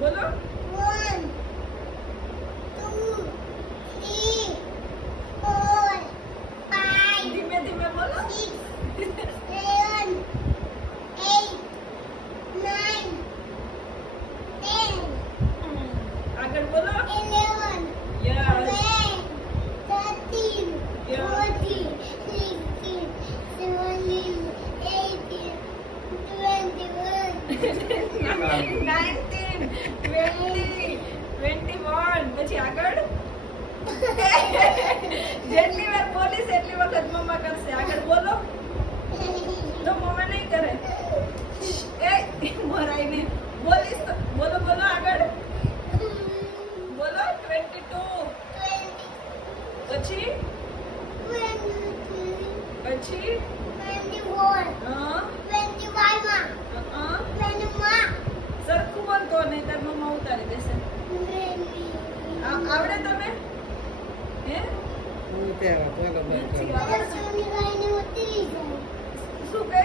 બોલો 1 2 3 4 5 ધીમે ધીમે બોલો 6 7 8 9 10 આગળ બોલો 11 યસ 13 Yeah. 14 16 17 18 21 19 20 21 પછી આગળ જેટલી વાર બોલીશ એટલી વખત મમ્મા કરશે આગળ બોલો તો મમ્મા નહીં કરે એ મોરાઈને બોલીશ તો બોલો બોલો આગળ બોલો 22 પછી પછી 24 હા 25 હા 21 સરખું બોલતો નહીં તાર મમ્મા ઉતારી દેશે આવડે તમે હે હું ત્યાં બોલો નથી બોલો આવડતું. સોની ગાયને ઉતરી જાય શું કહે